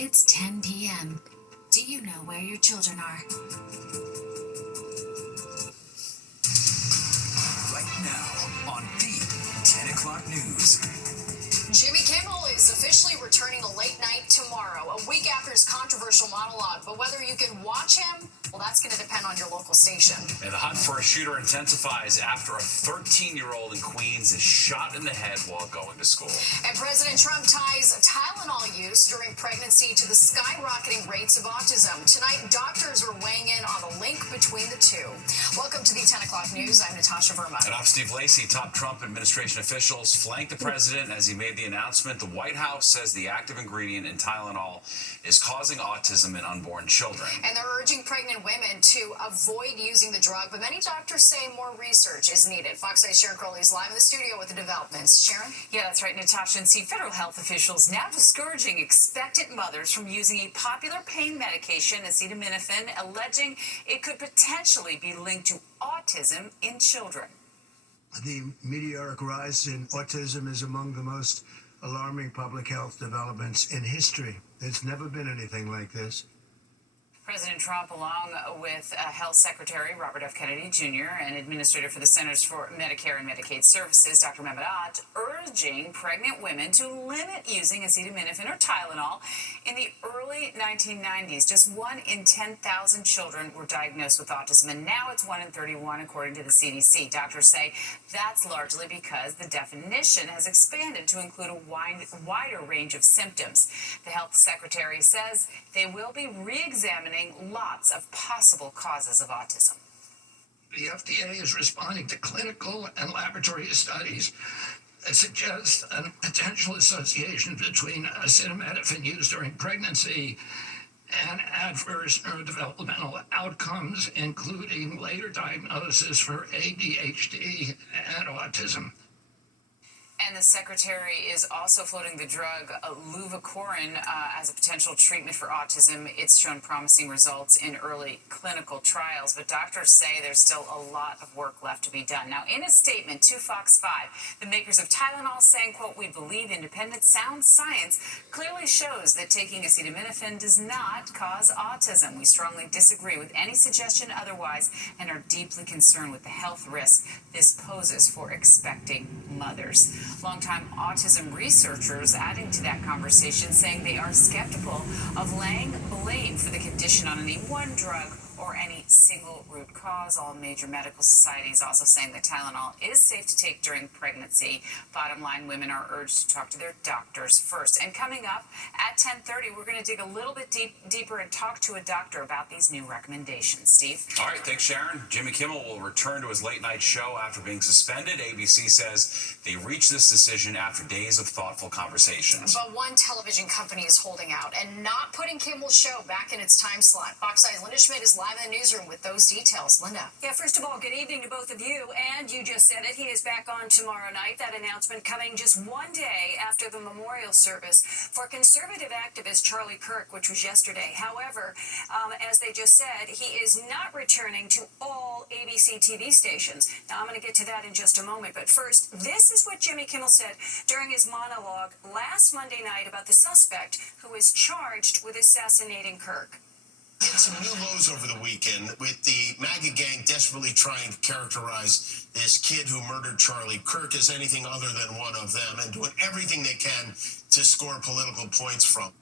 It's 10 p.m. Do you know where your children are? Right now on the 10 o'clock news. Jimmy Kimmel is officially returning to late night tomorrow, a week after his controversial monologue. But whether you can watch him, well, that's going to depend on your local station. And the hunt for a shooter intensifies after a 13-year-old in Queens is shot in the head while going to school. And President Trump ties Tylenol use during pregnancy to the skyrocketing rates of autism. Tonight, doctors are weighing in on the link between the two. Welcome to the 10 o'clock news. I'm Natasha Verma. And I'm Steve Lacey. Top Trump administration officials flanked the president as he made the announcement. The White House says the active ingredient in Tylenol is causing autism in unborn children. And they're urging pregnant women to avoid using the drug, but many doctors say more research is needed. Fox 8's Sharon Crowley is live in the studio with the developments. Sharon? Yeah, that's right, Natasha. And see, federal health officials now discouraging expectant mothers from using a popular pain medication, acetaminophen, alleging it could potentially be linked to autism in children. The meteoric rise in autism is among the most alarming public health developments in history. There's never been anything like this. President Trump, along with Health Secretary Robert F. Kennedy Jr. and Administrator for the Centers for Medicare and Medicaid Services, Dr. Mehmet Oz, urging pregnant women to limit using acetaminophen or Tylenol. In the early 1990s, just 1 in 10,000 children were diagnosed with autism, and now it's 1 in 31, according to the CDC. Doctors say that's largely because the definition has expanded to include a wider range of symptoms. The Health Secretary says they will be re-examining lots of possible causes of autism. The FDA is responding to clinical and laboratory studies that suggest a potential association between acetaminophen use during pregnancy and adverse neurodevelopmental outcomes, including later diagnosis for ADHD and autism. And the secretary is also floating the drug luvocorin as a potential treatment for autism. It's shown promising results in early clinical trials, but doctors say there's still a lot of work left to be done. Now, in a statement to Fox 5, the makers of Tylenol saying, quote, "We believe independent, sound science clearly shows that taking acetaminophen does not cause autism. We strongly disagree with any suggestion otherwise and are deeply concerned with the health risk this poses for expecting mothers." Longtime autism researchers adding to that conversation, saying they are skeptical of laying blame for the condition on any one drug or any single root cause. All major medical societies also saying that Tylenol is safe to take during pregnancy. Bottom line, women are urged to talk to their doctors first. And coming up at 10:30, we're going to dig a little bit deeper and talk to a doctor about these new recommendations. Steve? All right, thanks, Sharon. Jimmy Kimmel will return to his late-night show after being suspended. ABC says they reached this decision after days of thoughtful conversations. But one television company is holding out and not putting Kimmel's show back in its time slot. Fox 8's Linda Schmidt is live in the newsroom with those details. Linda. Yeah, first of all, good evening to both of you. And you just said it, he is back on tomorrow night. That announcement coming just one day after the memorial service for conservative activist Charlie Kirk, which was yesterday. However, as they just said, he is not returning to all ABC TV stations. Now, I'm going to get to that in just a moment. But first, this is what Jimmy Kimmel said during his monologue last Monday night about the suspect who is charged with assassinating Kirk. Hit some new lows over the weekend with the MAGA gang desperately trying to characterize this kid who murdered Charlie Kirk as anything other than one of them and doing everything they can to score political points from.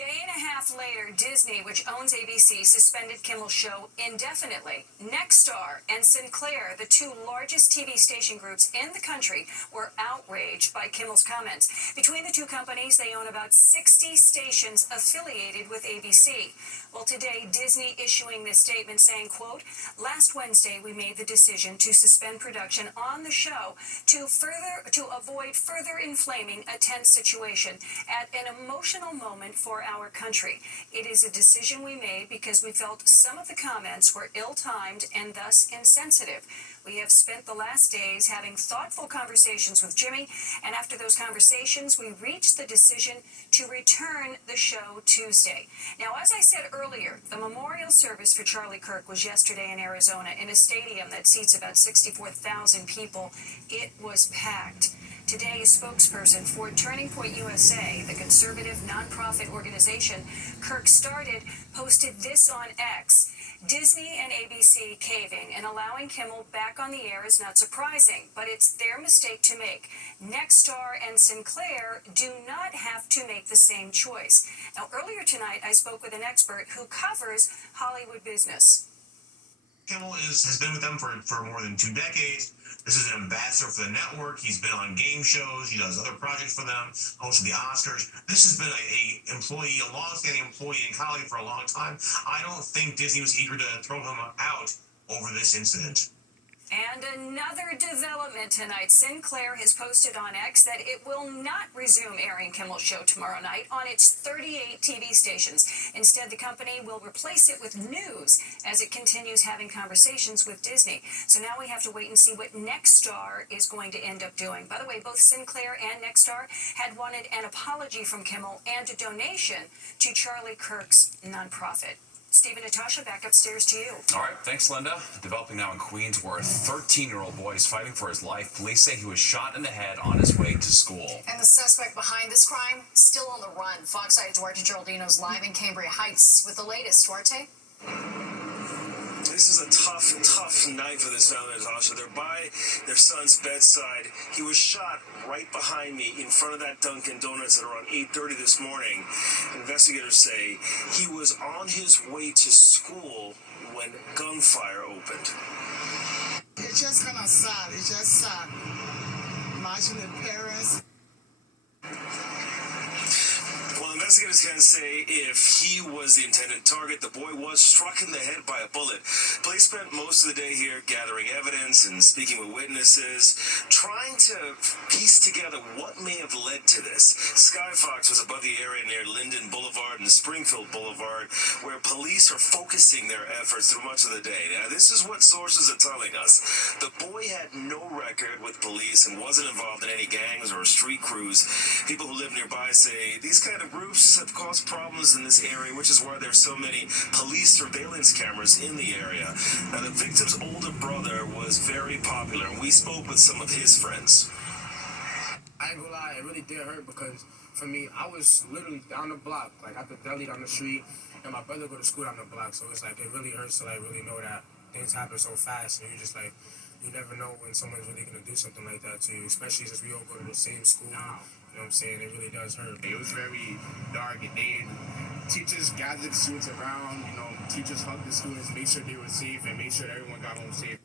A day and a half later, Disney, which owns ABC, suspended Kimmel's show indefinitely. Nexstar and Sinclair, the two largest TV station groups in the country, were outraged by Kimmel's comments. Between the two companies, they own about 60 stations affiliated with ABC. Well, today, Disney issuing this statement saying, quote, "Last Wednesday, we made the decision to suspend production on the show to avoid further inflaming a tense situation at an emotional moment for our country. It is a decision we made because we felt some of the comments were ill-timed and thus insensitive. We have spent the last days having thoughtful conversations with Jimmy, and after those conversations, we reached the decision to return the show Tuesday. Now, as I said earlier, the memorial service for Charlie Kirk was yesterday in Arizona in a stadium that seats about 64,000 people. It was packed. Today, a spokesperson for Turning Point USA, the conservative nonprofit organization Kirk started, posted this on X. Disney and ABC caving and allowing Kimmel back on the air is not surprising, but it's their mistake to make. Nexstar and Sinclair do not have to make the same choice. Now, earlier tonight, I spoke with an expert who covers Hollywood business. Kimmel has been with them for more than 2 decades. This is an ambassador for the network. He's been on game shows. He does other projects for them, hosted the Oscars. This has been a long-standing employee and colleague for a long time. I don't think Disney was eager to throw him out over this incident. And another development tonight. Sinclair has posted on X that it will not resume airing Kimmel's show tomorrow night on its 38 TV stations. Instead, the company will replace it with news as it continues having conversations with Disney. So now we have to wait and see what Nexstar is going to end up doing. By the way, both Sinclair and Nexstar had wanted an apology from Kimmel and a donation to Charlie Kirk's nonprofit. Steve and Natasha, back upstairs to you. All right, thanks, Linda. Developing now in Queens, where a 13-year-old boy is fighting for his life. Police say he was shot in the head on his way to school. And the suspect behind this crime still on the run. Fox 8 Duarte Geraldino's live in Cambria Heights with the latest. Duarte? This is a tough night for this family, Natasha. They're by their son's bedside. He was shot right behind me in front of that Dunkin' Donuts at around 8:30 this morning. Investigators say he was on his way to school when gunfire opened. It's just kind of sad. It's just sad. Imagine the parents. Well, investigators can say if he was the intended target, the boy was struck in the head by a bullet. Police spent most of the day here gathering evidence and speaking with witnesses, trying to piece together what may have led to this. Sky Fox was above the area near Linden Boulevard and Springfield Boulevard, where police are focusing their efforts through much of the day. Now, this is what sources are telling us. The boy had no record with police and wasn't involved in any gangs or street crews. People who live nearby say these kind of groups have caused problems in this area, which is why there's so many police surveillance cameras in the area. Now, the victim's older brother was very popular, and we spoke with some of his friends. I ain't gonna lie, it really did hurt because for me, I was literally down the block, like I could deli down the street, and my brother go to school down the block, so it's like it really hurts to like really know that things happen so fast, and you're just like, you never know when someone's really gonna do something like that to you, especially since we all go to the same school. You know what I'm saying? It really does hurt. It was very dark and day. Teachers gathered the students around, teachers hugged the students, made sure they were safe and made sure that everyone got home safe.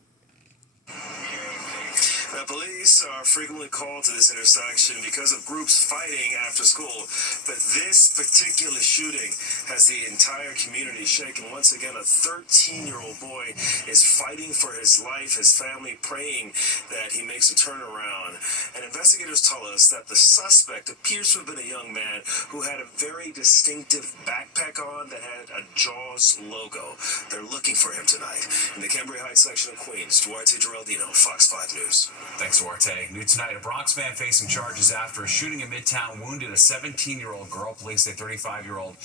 Now, police are frequently called to this intersection because of groups fighting after school, but this particular shooting has the entire community shaken. Once again, a 13-year-old boy is fighting for his life, his family praying that he makes a turnaround. And investigators tell us that the suspect appears to have been a young man who had a very distinctive backpack on that had a Jaws logo. They're looking for him tonight. In the Cambria Heights section of Queens, Duarte Geraldino, Fox 5 News. Thanks, Duarte. New tonight, a Bronx man facing charges after a shooting in Midtown wounded a 17-year-old girl. Police say 35-year-old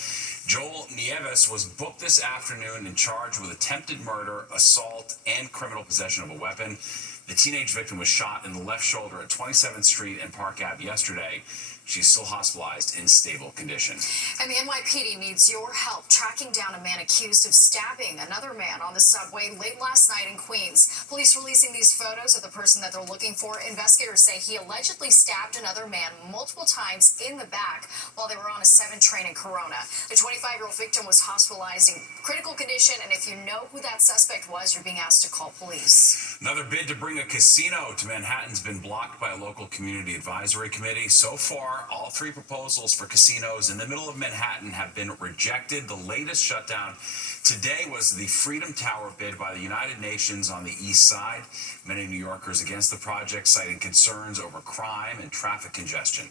Joel Nieves was booked this afternoon and charged with attempted murder, assault, and criminal possession of a weapon. The teenage victim was shot in the left shoulder at 27th Street and Park Ave yesterday. She's still hospitalized in stable condition. And the NYPD needs your help tracking down a man accused of stabbing another man on the subway late last night in Queens. Police releasing these photos of the person that they're looking for. Investigators say he allegedly stabbed another man multiple times in the back while they were on a 7 train in Corona. The 25-year-old victim was hospitalized in critical condition, and if you know who that suspect was, you're being asked to call police. Another bid to bring a casino to Manhattan's been blocked by a local community advisory committee. So far, all 3 proposals for casinos in the middle of Manhattan have been rejected. The latest shutdown today was the Freedom Tower bid by the United Nations on the east side. Many New Yorkers against the project, citing concerns over crime and traffic congestion.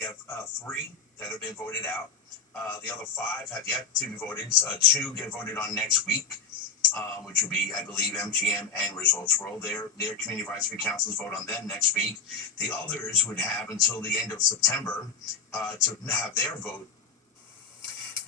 We have 3 that have been voted out. The other 5 have yet to be voted. 2 get voted on next week. which would be, I believe, MGM and Results World. Their community advisory councils vote on them next week. The others would have until the end of September to have their vote.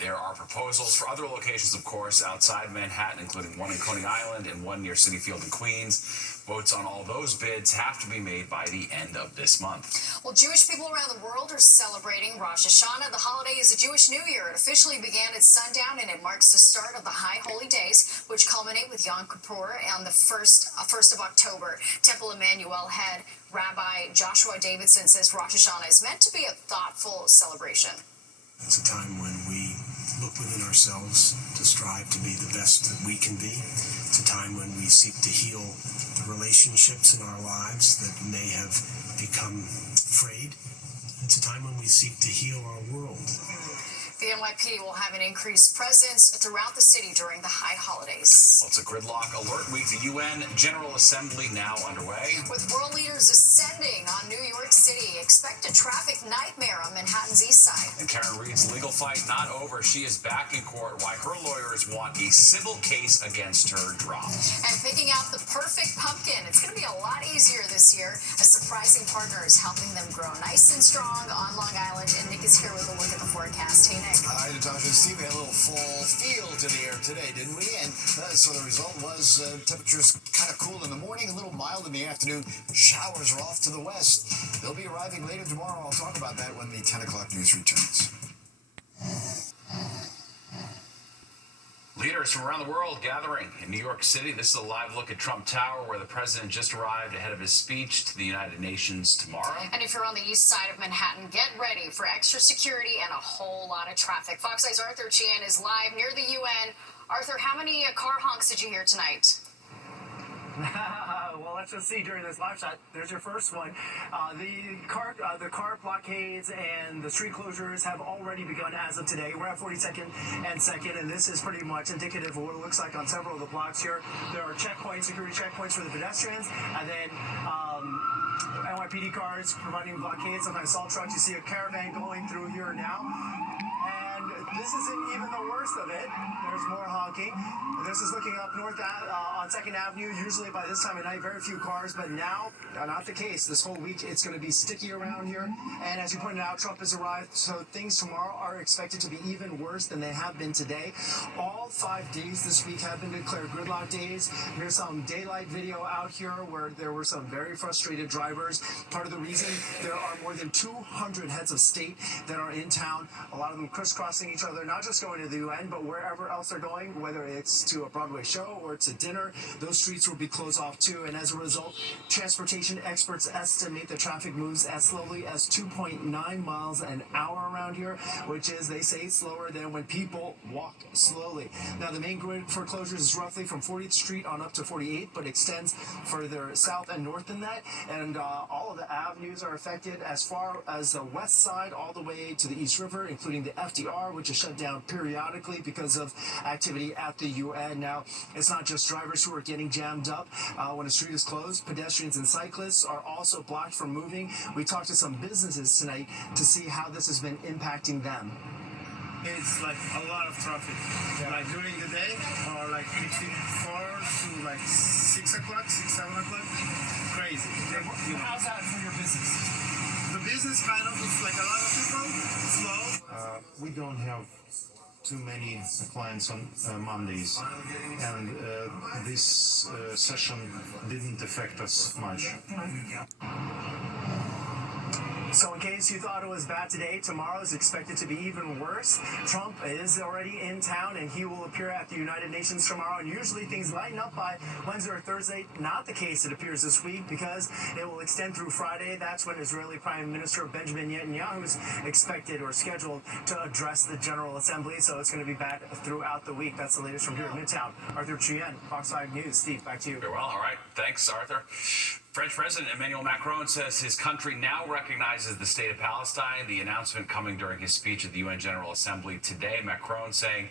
There are proposals for other locations, of course, outside Manhattan, including one in Coney Island and one near Citi Field in Queens. Votes on all those bids have to be made by the end of this month. Well, Jewish people around the world are celebrating Rosh Hashanah. The holiday is a Jewish New Year. It officially began at sundown, and it marks the start of the High Holy Days, which culminate with Yom Kippur on the 1st of October. Temple Emmanuel head Rabbi Joshua Davidson says Rosh Hashanah is meant to be a thoughtful celebration. It's a time when we look within ourselves to strive to be the best that we can be. It's a time when we seek to heal the relationships in our lives that may have become frayed. It's a time when we seek to heal our world. The NYPD will have an increased presence throughout the city during the high holidays. Well, it's a gridlock alert week. The UN General Assembly now underway. With world leaders ascending on New York City, expect a traffic nightmare on Manhattan's east side. And Karen Reed's legal fight not over. She is back in court. Why her lawyers want a civil case against her dropped. And picking out the perfect pumpkin. It's going to be a lot easier this year. A surprising partner is helping them grow nice and strong on Long Island. And Nick is here with a look at the forecast. Hey, Nick. Hi, Natasha and Steve. We had a little fall feel to the air today, didn't we? And so the result was temperatures kind of cool in the morning, a little mild in the afternoon. Showers are off to the west. They'll be arriving later tomorrow. I'll talk about that when the 10 o'clock news returns. Leaders from around the world gathering in New York City. This is a live look at Trump Tower, where the president just arrived ahead of his speech to the United Nations tomorrow. And if you're on the east side of Manhattan, get ready for extra security and a whole lot of traffic. Fox Eye's Arthur Chien is live near the UN. Arthur, how many car honks did you hear tonight? Well, let's just see during this live shot. There's your first one. The car blockades and the street closures have already begun as of today. We're at 42nd and 2nd, and this is pretty much indicative of what it looks like on several of the blocks here. There are checkpoints, security checkpoints for the pedestrians, and then NYPD cars providing blockades, sometimes salt trucks. You see a caravan going through here now. And this isn't even the worst of it. There's more honking. This is looking up north on 2nd Avenue. Usually by this time of night, very few cars, but now, not the case. This whole week, it's going to be sticky around here. And as you pointed out, Trump has arrived, so things tomorrow are expected to be even worse than they have been today. All 5 days this week have been declared gridlock days. Here's some daylight video out here where there were some very frustrated drivers. Part of the reason there are more than 200 heads of state that are in town, a lot of them crisscrossing each other, not just going to the UN, but wherever else they're going, whether it's to a Broadway show or to dinner, those streets will be closed off too. And as a result, transportation experts estimate the traffic moves as slowly as 2.9 miles an hour around here, which is, they say, slower than when people walk slowly. Now, the main grid for closures is roughly from 40th Street on up to 48th, but extends further south and north than that. And all of the avenues are affected as far as the west side all the way to the East River, including the FDR, which is shut down periodically because of activity at the UN. Now, it's not just drivers who are getting jammed up when a street is closed. Pedestrians and cyclists are also blocked from moving. We talked to some businesses tonight to see how this has been impacting them. It's like a lot of traffic, like during the day, or like between 4 to like 6 o'clock, 6, 7 o'clock. Crazy. How's that for your business? The business kind of is like a lot of people, slow. We don't have too many clients on Mondays, and this session didn't affect us much. So in case you thought it was bad today, tomorrow is expected to be even worse. Trump is already in town, and he will appear at the United Nations tomorrow. And usually things lighten up by Wednesday or Thursday. Not the case, it appears, this week, because it will extend through Friday. That's when Israeli Prime Minister Benjamin Netanyahu is expected or scheduled to address the General Assembly. So it's going to be bad throughout the week. That's the latest from here in Midtown. Arthur Chien, Fox 5 News. Steve, back to you. Very well. All right. Thanks, Arthur. French President Emmanuel Macron says his country now recognizes the state of Palestine. The announcement coming during his speech at the UN General Assembly today. Macron saying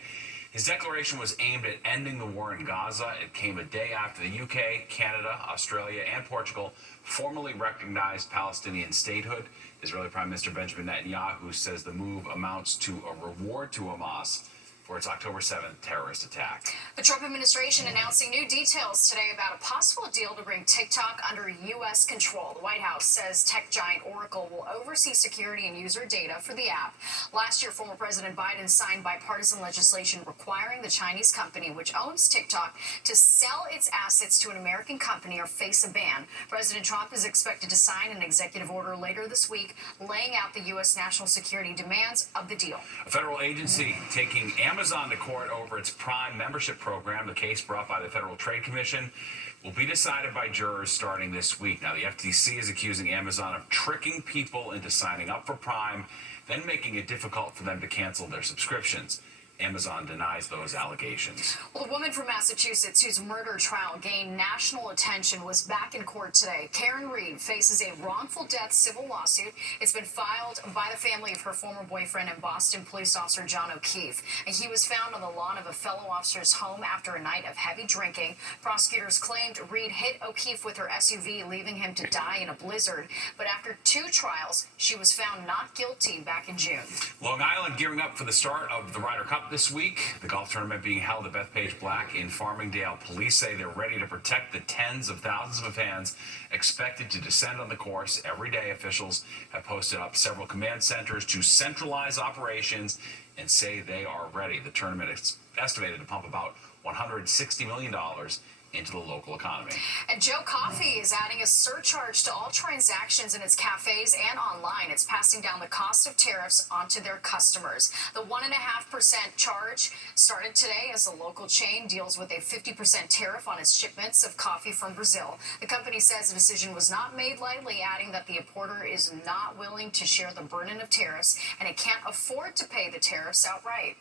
his declaration was aimed at ending the war in Gaza. It came a day after the UK, Canada, Australia, and Portugal formally recognized Palestinian statehood. Israeli Prime Minister Benjamin Netanyahu says the move amounts to a reward to Hamas for its October 7th terrorist attack. The Trump administration announcing new details today about a possible deal to bring TikTok under U.S. control. The White House says tech giant Oracle will oversee security and user data for the app. Last year, former President Biden signed bipartisan legislation requiring the Chinese company, which owns TikTok, to sell its assets to an American company or face a ban. President Trump is expected to sign an executive order later this week laying out the U.S. national security demands of the deal. A federal agency taking Amazon to court over its Prime membership program. The case brought by the Federal Trade Commission will be decided by jurors starting this week. Now, the FTC is accusing Amazon of tricking people into signing up for Prime, then making it difficult for them to cancel their subscriptions. Amazon denies those allegations. Well, a woman from Massachusetts whose murder trial gained national attention was back in court today. Karen Reed faces a wrongful death civil lawsuit. It's been filed by the family of her former boyfriend and Boston police officer John O'Keefe. And he was found on the lawn of a fellow officer's home after a night of heavy drinking. Prosecutors claimed Reed hit O'Keefe with her SUV, leaving him to die in a blizzard. But after 2 trials, she was found not guilty back in June. Long Island gearing up for the start of the Ryder Cup this week. The golf tournament being held at Bethpage Black in Farmingdale. Police say they're ready to protect the tens of thousands of fans expected to descend on the course every day. Officials have posted up several command centers to centralize operations and say they are ready. The tournament is estimated to pump about $160 million into the local economy. And Joe Coffee is adding a surcharge to all transactions in its cafes and online. It's passing down the cost of tariffs onto their customers. The 1.5% charge started today as the local chain deals with a 50% tariff on its shipments of coffee from Brazil. The company says the decision was not made lightly, adding that the importer is not willing to share the burden of tariffs and it can't afford to pay the tariffs outright.